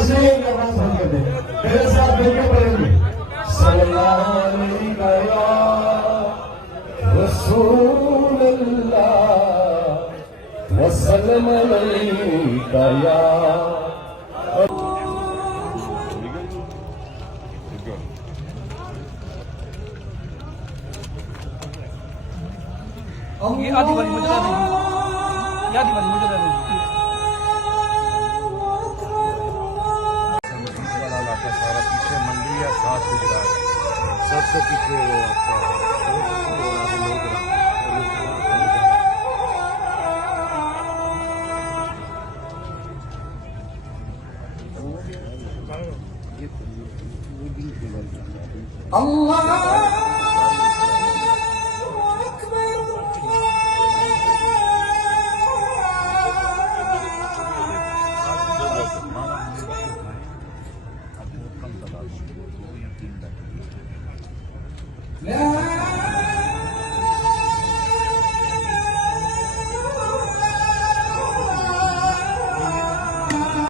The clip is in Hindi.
इसलिए एक आवाज बंद कर दे, मेरे साथ मिलकर पढ़ेंगे। सल्लल्लाहु अलैहि रसूल अल्लाह वसल्लम अलैका या ये आधी वाली मुझे ला देगी, ये आधी वाली मुझे ला देगी। वाला इलाका सारा पीछे मंडी या साथ गुजरात सबसे पीछे वो आपका अल्लाह